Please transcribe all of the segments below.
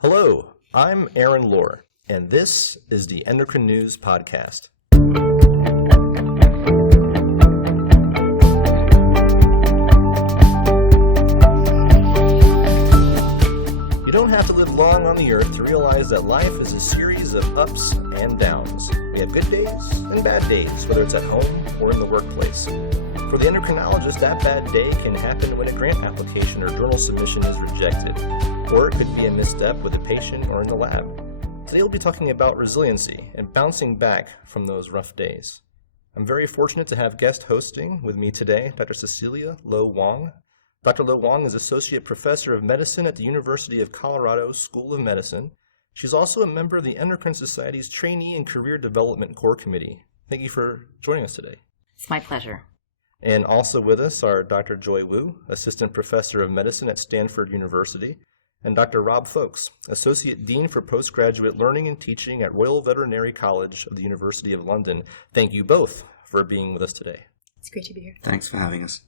Hello, I'm Aaron Lohr, and this is the Endocrine News Podcast. You don't have to live long on the earth to realize that life is a series of ups and downs. We have good days and bad days, whether it's at home or in the workplace. For the endocrinologist, that bad day can happen when a grant application or journal submission is rejected, or it could be a misstep with a patient or in the lab. Today we'll be talking about resiliency and bouncing back from those rough days. I'm very fortunate to have guest hosting with me today, Dr. Cecilia Lo Wong. Dr. Lo Wong is Associate Professor of Medicine at the University of Colorado School of Medicine. She's also a member of the Endocrine Society's Trainee and Career Development Core Committee. Thank you for joining us today. It's my pleasure. And also with us are Dr. Joy Wu, Assistant Professor of Medicine at Stanford University, and Dr. Rob Folks, Associate Dean for Postgraduate Learning and Teaching at Royal Veterinary College of the University of London. Thank you both for being with us today. It's great to be here. Thanks for having us.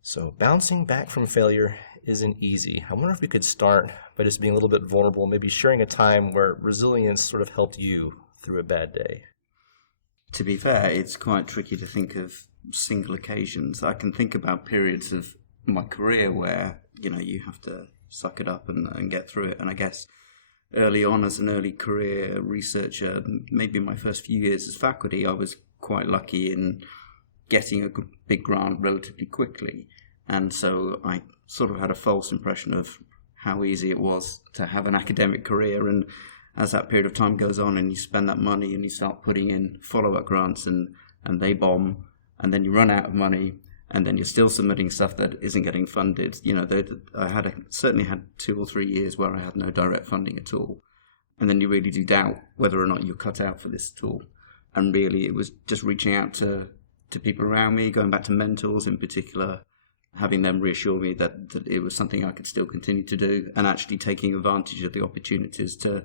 So bouncing back from failure isn't easy. I wonder if we could start by just being a little bit vulnerable, maybe sharing a time where resilience sort of helped you through a bad day. To be fair, it's quite tricky to think of single occasions. I can think about periods of my career where, you have to suck it up and get through it. And I guess early on as an early career researcher, maybe my first few years as faculty, I was quite lucky in getting a big grant relatively quickly. And so I sort of had a false impression of how easy it was to have an academic career. And as that period of time goes on and you spend that money and you start putting in follow-up grants and they bomb, and then you run out of money, and then you're still submitting stuff that isn't getting funded. I certainly had 2 or 3 years where I had no direct funding at all. And then you really do doubt whether or not you're cut out for this at all. And really it was just reaching out to people around me, going back to mentors in particular, having them reassure me that it was something I could still continue to do, and actually taking advantage of the opportunities to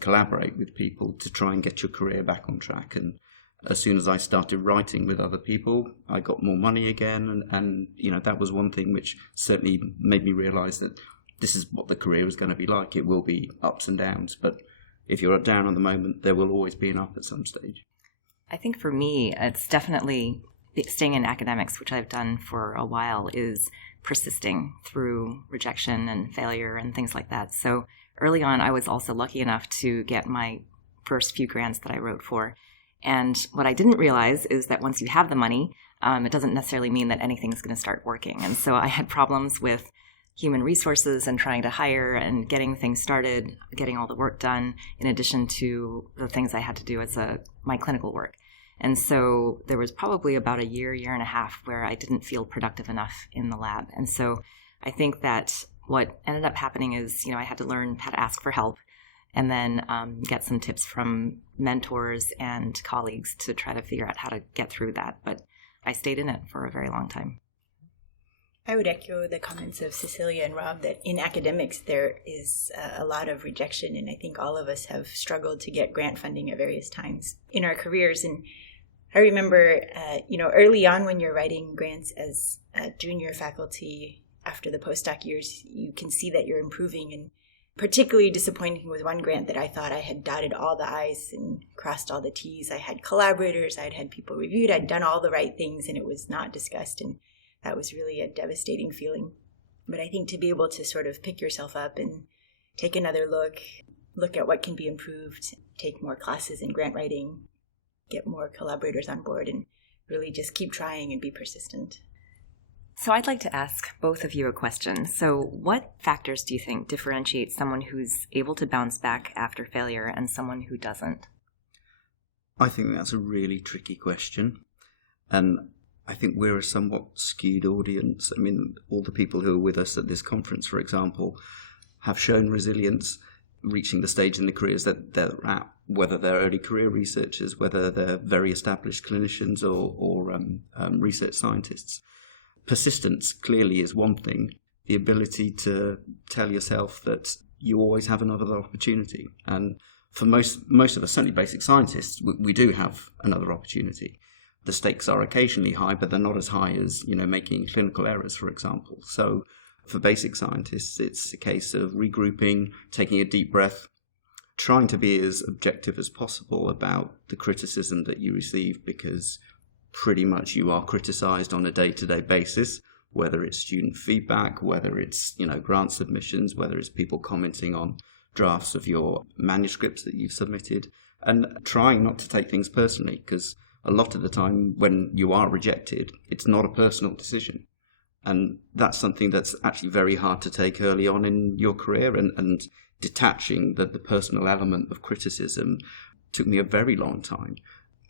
collaborate with people to try and get your career back on track. And as soon as I started writing with other people, I got more money again. And that was one thing which certainly made me realize that this is what the career is going to be like. It will be ups and downs. But if you're down at the moment, there will always be an up at some stage. I think for me, it's definitely staying in academics, which I've done for a while, is persisting through rejection and failure and things like that. So early on, I was also lucky enough to get my first few grants that I wrote for. And what I didn't realize is that once you have the money, it doesn't necessarily mean that anything's going to start working. And so I had problems with human resources and trying to hire and getting things started, getting all the work done, in addition to the things I had to do as my clinical work. And so there was probably about a year and a half where I didn't feel productive enough in the lab. And so I think that what ended up happening is, I had to learn how to ask for help, and then get some tips from mentors and colleagues to try to figure out how to get through that. But I stayed in it for a very long time. I would echo the comments of Cecilia and Rob that in academics there is a lot of rejection, and I think all of us have struggled to get grant funding at various times in our careers. And I remember, early on when you're writing grants as a junior faculty after the postdoc years, you can see that you're improving. And particularly disappointing was one grant that I thought I had dotted all the I's and crossed all the T's. I had collaborators, I'd had people reviewed, I'd done all the right things, and it was not discussed. And that was really a devastating feeling. But I think to be able to sort of pick yourself up and take another look at what can be improved, take more classes in grant writing, get more collaborators on board, and really just keep trying and be persistent. So I'd like to ask both of you a question. So what factors do you think differentiate someone who's able to bounce back after failure and someone who doesn't? I think that's a really tricky question. And I think we're a somewhat skewed audience. I mean, all the people who are with us at this conference, for example, have shown resilience reaching the stage in the careers that they're at, whether they're early career researchers, whether they're very established clinicians or research scientists. Persistence clearly is one thing. The ability to tell yourself that you always have another opportunity. And for most of us, certainly basic scientists, we do have another opportunity. The stakes are occasionally high, but they're not as high as, making clinical errors, for example. So for basic scientists, it's a case of regrouping, taking a deep breath, trying to be as objective as possible about the criticism that you receive, because pretty much you are criticized on a day-to-day basis, whether it's student feedback, whether it's, grant submissions, whether it's people commenting on drafts of your manuscripts that you've submitted, and trying not to take things personally, because a lot of the time when you are rejected, it's not a personal decision. And that's something that's actually very hard to take early on in your career, and detaching the personal element of criticism took me a very long time.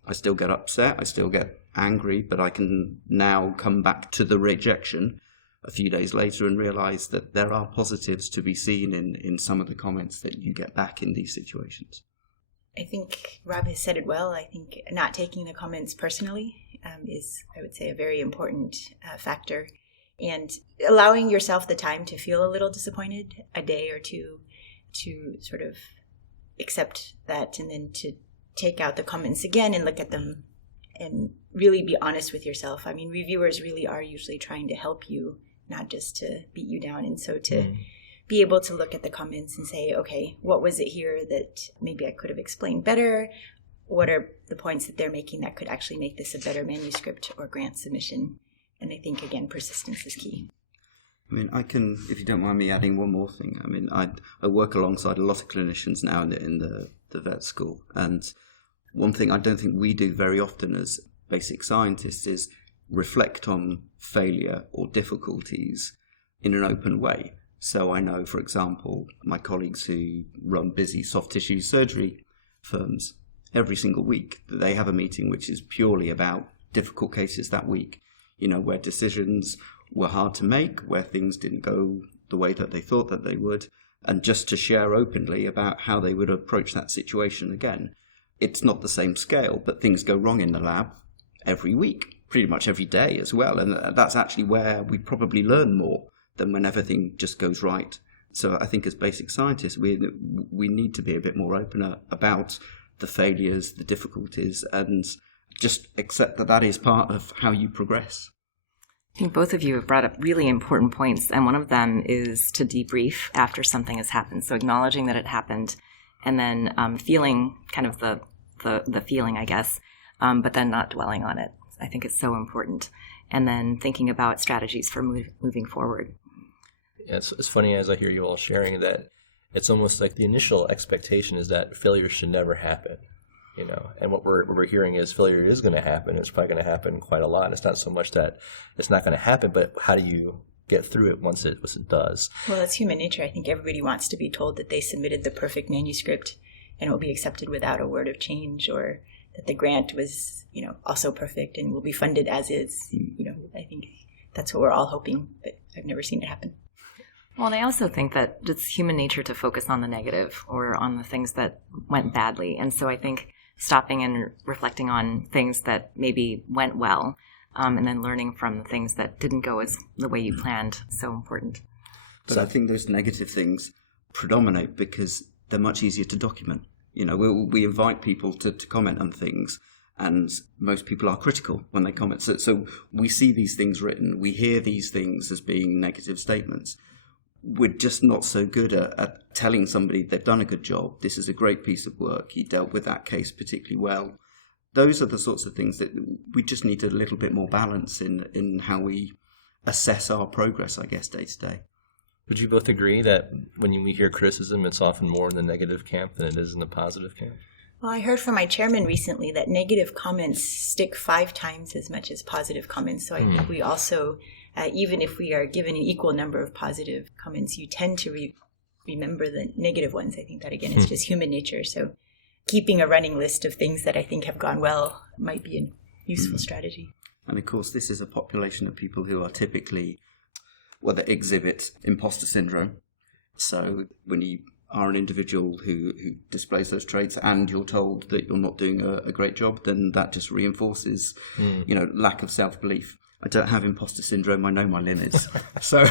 I still get upset, I still get angry, but I can now come back to the rejection a few days later and realize that there are positives to be seen in some of the comments that you get back in these situations. I think Rob has said it well. I think not taking the comments personally is, I would say, a very important factor. And allowing yourself the time to feel a little disappointed, a day or two, to sort of accept that, and then to take out the comments again and look at them and really be honest with yourself. I mean, reviewers really are usually trying to help you, not just to beat you down. And so to be able to look at the comments and say, okay, what was it here that maybe I could have explained better? What are the points that they're making that could actually make this a better manuscript or grant submission? And I think, again, persistence is key. I mean, I can, if you don't mind me adding one more thing. I mean, I work alongside a lot of clinicians now in the vet school. And one thing I don't think we do very often as basic scientists is reflect on failure or difficulties in an open way. So I know, for example, my colleagues who run busy soft tissue surgery firms, every single week they have a meeting which is purely about difficult cases that week, where decisions were hard to make, where things didn't go the way that they thought that they would, and just to share openly about how they would approach that situation again. It's not the same scale, but things go wrong in the lab every week, pretty much every day as well, and that's actually where we probably learn more than when everything just goes right. So I think as basic scientists, we need to be a bit more open about the failures, the difficulties, and just accept that is part of how you progress. I think both of you have brought up really important points, and one of them is to debrief after something has happened. So acknowledging that it happened, and then feeling kind of the feeling, I guess, but then not dwelling on it. I think it's so important. And then thinking about strategies for moving forward. Yeah, it's funny as I hear you all sharing that it's almost like the initial expectation is that failure should never happen. And what we're hearing is failure is going to happen. It's probably going to happen quite a lot. It's not so much that it's not going to happen, but how do you get through it once it does? Well, it's human nature. I think everybody wants to be told that they submitted the perfect manuscript and it will be accepted without a word of change, or that the grant was, also perfect and will be funded as is. I think that's what we're all hoping, but I've never seen it happen. Well, and I also think that it's human nature to focus on the negative or on the things that went badly. And so I think stopping and reflecting on things that maybe went well, and then learning from the things that didn't go as the way you planned, so important. But I think those negative things predominate because they're much easier to document. We invite people to comment on things, and most people are critical when they comment. So we see these things written, we hear these things as being negative statements. We're just not so good at telling somebody they've done a good job. This is a great piece of work. You dealt with that case particularly well. Those are the sorts of things that we just need a little bit more balance in how we assess our progress, I guess, day to day. Would you both agree that when we hear criticism, it's often more in the negative camp than it is in the positive camp? Well, I heard from my chairman recently that negative comments stick 5 times as much as positive comments. So I think we also, even if we are given an equal number of positive comments, you tend to remember the negative ones. I think that, again, is just human nature. So keeping a running list of things that I think have gone well might be a useful strategy. And of course, this is a population of people who are typically, they exhibit imposter syndrome. So when you are an individual who displays those traits and you're told that you're not doing a great job, then that just reinforces, lack of self-belief. I don't have imposter syndrome. I know my limits. so,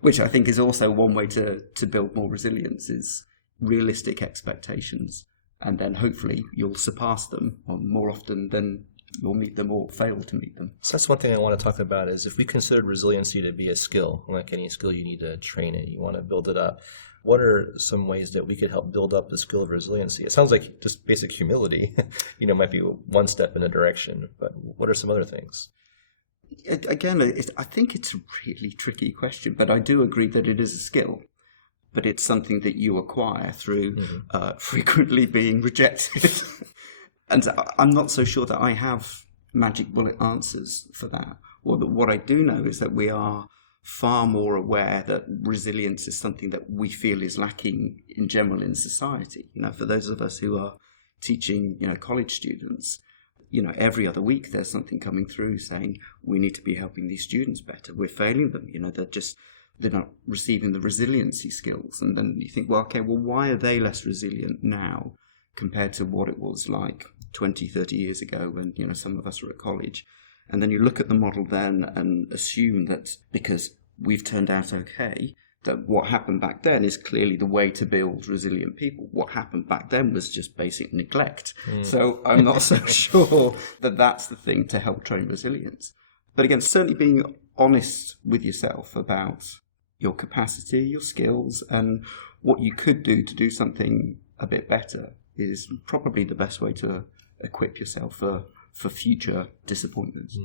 which I think is also one way to build more resilience, is realistic expectations. And then hopefully you'll surpass them more often than or meet them or fail to meet them. So that's one thing I want to talk about is if we considered resiliency to be a skill, like any skill you need to train it, you want to build it up. What are some ways that we could help build up the skill of resiliency? It sounds like just basic humility, might be one step in a direction, but what are some other things? Again, I think it's a really tricky question, but I do agree that it is a skill. But it's something that you acquire through frequently being rejected. And I'm not so sure that I have magic bullet answers for that. What I do know is that we are far more aware that resilience is something that we feel is lacking in general in society. For those of us who are teaching, college students, every other week there's something coming through saying we need to be helping these students better. We're failing them. They're not receiving the resiliency skills. And then you think, why are they less resilient now compared to what it was like 20, 30 years ago when, some of us were at college? And then you look at the model then and assume that because we've turned out okay, that what happened back then is clearly the way to build resilient people. What happened back then was just basic neglect. So I'm not so sure that that's the thing to help train resilience. But again, certainly being honest with yourself about your capacity, your skills, and what you could do to do something a bit better is probably the best way to equip yourself for future disappointments.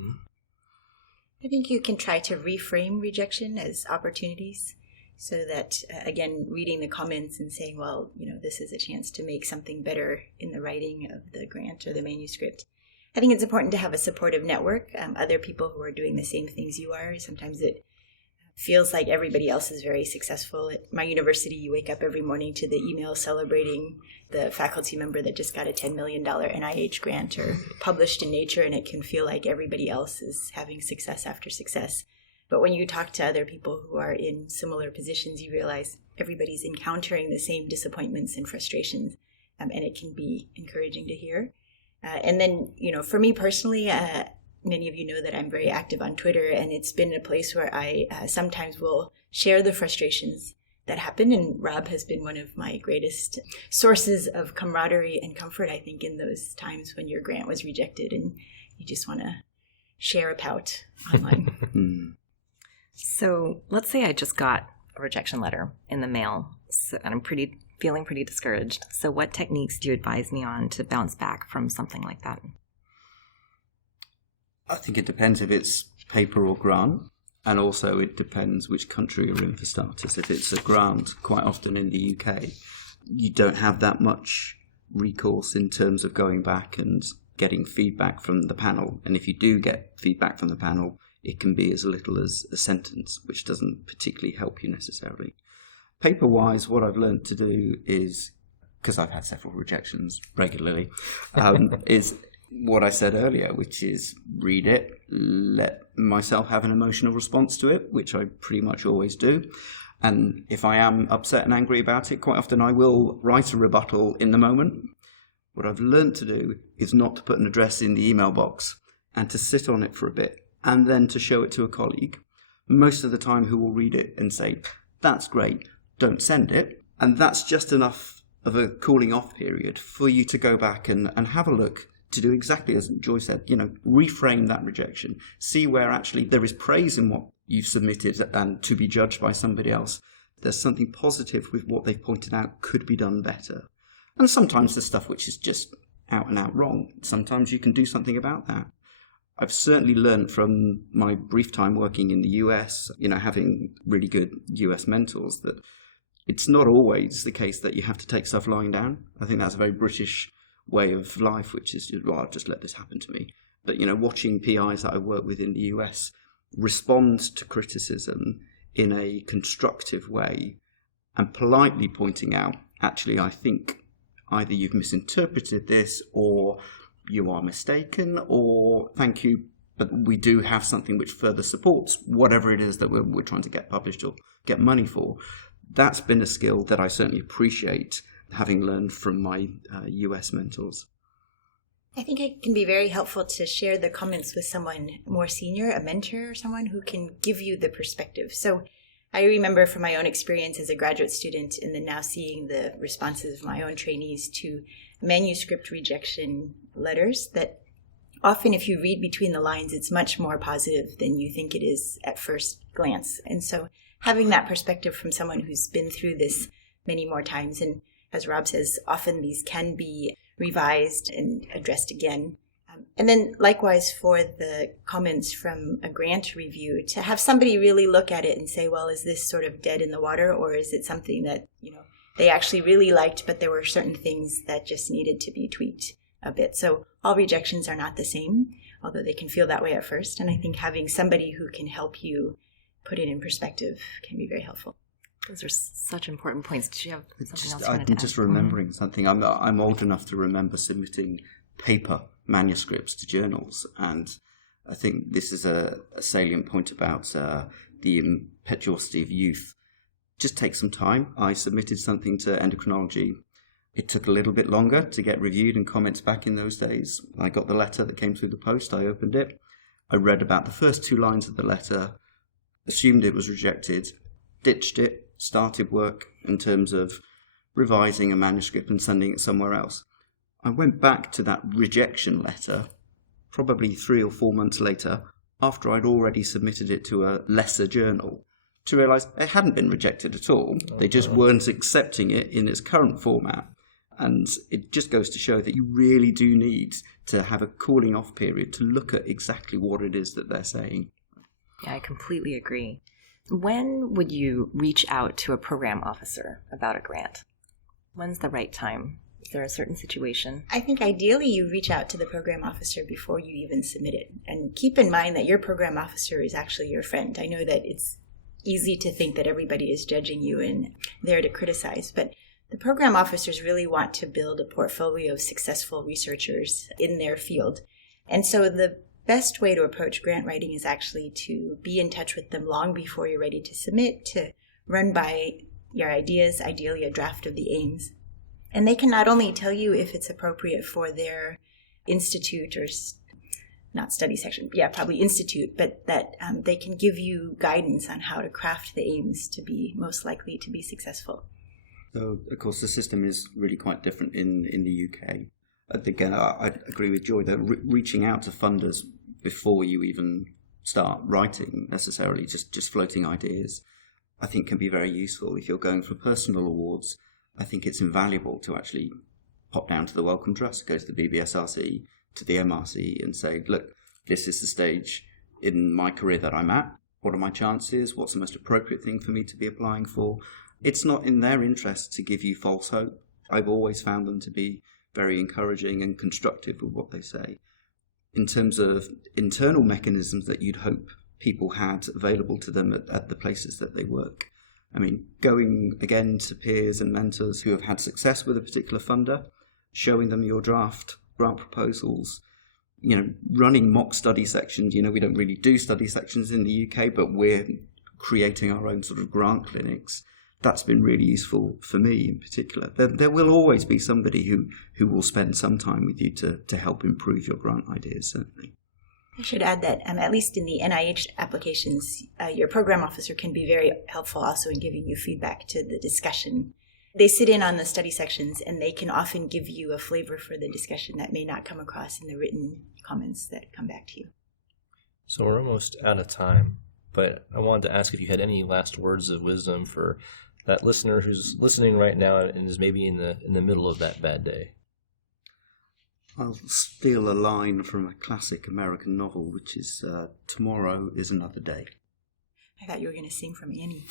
I think you can try to reframe rejection as opportunities so that, again, reading the comments and saying, this is a chance to make something better in the writing of the grant or the manuscript. I think it's important to have a supportive network, other people who are doing the same things you are. Sometimes it feels like everybody else is very successful. At my university, you wake up every morning to the email celebrating the faculty member that just got a $10 million NIH grant or published in Nature, and it can feel like everybody else is having success after success. But when you talk to other people who are in similar positions, you realize everybody's encountering the same disappointments and frustrations, and it can be encouraging to hear. And then, for me personally, many of you know that I'm very active on Twitter, and it's been a place where I sometimes will share the frustrations that happen. And Rob has been one of my greatest sources of camaraderie and comfort, I think, in those times when your grant was rejected and you just want to share a pout online. So let's say I just got a rejection letter in the mail, and I'm feeling pretty discouraged. So what techniques do you advise me on to bounce back from something like that? I think it depends if it's paper or grant, and also it depends which country you're in for starters. If it's a grant, quite often in the UK, you don't have that much recourse in terms of going back and getting feedback from the panel. And if you do get feedback from the panel, it can be as little as a sentence, which doesn't particularly help you necessarily. Paper-wise, what I've learned to do is, because I've had several rejections regularly, is what I said earlier, which is read it, let myself have an emotional response to it, which I pretty much always do. And if I am upset and angry about it, quite often I will write a rebuttal in the moment. What I've learned to do is not to put an address in the email box and to sit on it for a bit and then to show it to a colleague, most of the time who will read it and say, that's great, don't send it. And that's just enough of a cooling off period for you to go back and have a look, to do exactly as Joy said, reframe that rejection, see where actually there is praise in what you've submitted and to be judged by somebody else. There's something positive with what they've pointed out could be done better. And sometimes there's stuff which is just out and out wrong. Sometimes you can do something about that. I've certainly learned from my brief time working in the US, having really good US mentors, that it's not always the case that you have to take stuff lying down. I think that's a very British way of life, which is, I'll just let this happen to me. But, watching PIs that I work with in the US respond to criticism in a constructive way and politely pointing out, actually, I think either you've misinterpreted this or you are mistaken, or thank you, but we do have something which further supports whatever it is that we're trying to get published or get money for. That's been a skill that I certainly appreciate, having learned from my US mentors. I think it can be very helpful to share the comments with someone more senior, a mentor or someone who can give you the perspective. So I remember from my own experience as a graduate student and then now seeing the responses of my own trainees to manuscript rejection letters, that often if you read between the lines, it's much more positive than you think it is at first glance. And so having that perspective from someone who's been through this many more times, and as Rob says, often these can be revised and addressed again. And then likewise for the comments from a grant review, to have somebody really look at it and say, well, is this sort of dead in the water, or is it something that, they actually really liked, but there were certain things that just needed to be tweaked a bit. So all rejections are not the same, although they can feel that way at first. And I think having somebody who can help you put it in perspective can be very helpful. Those are such important points. Did you have something else? I'm just remembering something. I'm old enough to remember submitting paper manuscripts to journals, and I think this is a salient point about the impetuosity of youth. Just take some time. I submitted something to endocrinology. It took a little bit longer to get reviewed and comments back in those days. I got the letter that came through the post. I opened it. I read about the first 2 lines of the letter, assumed it was rejected, ditched it, started work in terms of revising a manuscript and sending it somewhere else. I went back to that rejection letter probably 3 or 4 months later, after I'd already submitted it to a lesser journal, to realise it hadn't been rejected at all. They just weren't accepting it in its current format. And it just goes to show that you really do need to have a cooling off period to look at exactly what it is that they're saying. Yeah, I completely agree. When would you reach out to a program officer about a grant? When's the right time? Is there a certain situation? I think ideally you reach out to the program officer before you even submit it. And keep in mind that your program officer is actually your friend. I know that it's easy to think that everybody is judging you and there to criticize, but the program officers really want to build a portfolio of successful researchers in their field. And so the best way to approach grant writing is actually to be in touch with them long before you're ready to submit, to run by your ideas, ideally a draft of the aims. And they can not only tell you if it's appropriate for their institute or not study section, probably institute, but that they can give you guidance on how to craft the aims to be most likely to be successful. So, of course, the system is really quite different in the UK. Again, I agree with Joy that reaching out to funders before you even start writing necessarily, just floating ideas, I think can be very useful. If you're going for personal awards, I think it's invaluable to actually pop down to the welcome trust, go to the BBSRC, to the MRC and say, look, this is the stage in my career that I'm at. What are my chances? What's the most appropriate thing for me to be applying for? It's not in their interest to give you false hope. I've always found them to be very encouraging and constructive with what they say. In terms of internal mechanisms that you'd hope people had available to them at the places that they work. I mean, going again to peers and mentors who have had success with a particular funder, showing them your draft grant proposals, running mock study sections. We don't really do study sections in the UK, but we're creating our own sort of grant clinics. That's been really useful for me in particular. There will always be somebody who will spend some time with you to help improve your grant ideas, certainly. I should add that at least in the NIH applications, your program officer can be very helpful also in giving you feedback to the discussion. They sit in on the study sections and they can often give you a flavor for the discussion that may not come across in the written comments that come back to you. So we're almost out of time, but I wanted to ask if you had any last words of wisdom for that listener who's listening right now and is maybe in the middle of that bad day. I'll steal a line from a classic American novel, which is tomorrow is another day. I thought you were going to sing from Annie.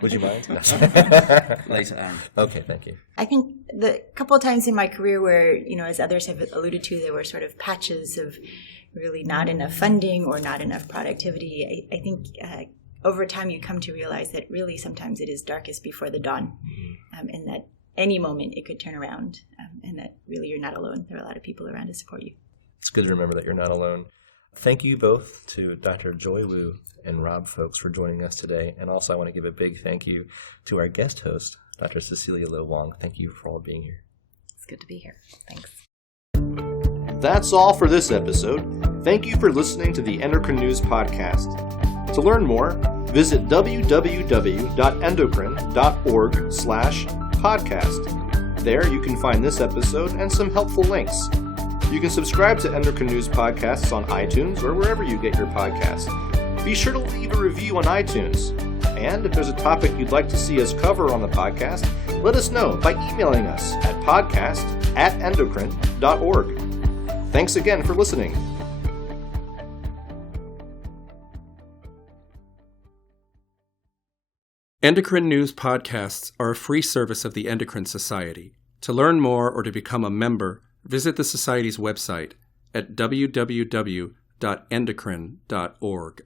Would you mind? Later, Aaron. Okay, thank you. I think the couple of times in my career where, as others have alluded to, there were sort of patches of really not enough funding or not enough productivity. I think over time you come to realize that really sometimes it is darkest before the dawn, and that any moment it could turn around, and that really you're not alone. There are a lot of people around to support you. It's good to remember that you're not alone. Thank you both to Dr. Joy Liu and Rob Folks for joining us today. And also I want to give a big thank you to our guest host, Dr. Cecilia Lo Wong. Thank you for all being here. It's good to be here. Thanks. That's all for this episode. Thank you for listening to the Endocrine News Podcast. To learn more, visit www.endocrine.org/podcast. There you can find this episode and some helpful links. You can subscribe to Endocrine News podcasts on iTunes or wherever you get your podcasts. Be sure to leave a review on iTunes. And if there's a topic you'd like to see us cover on the podcast, let us know by emailing us at podcast@endocrine.org. Thanks again for listening. Endocrine News podcasts are a free service of the Endocrine Society. To learn more or to become a member, visit the Society's website at www.endocrine.org.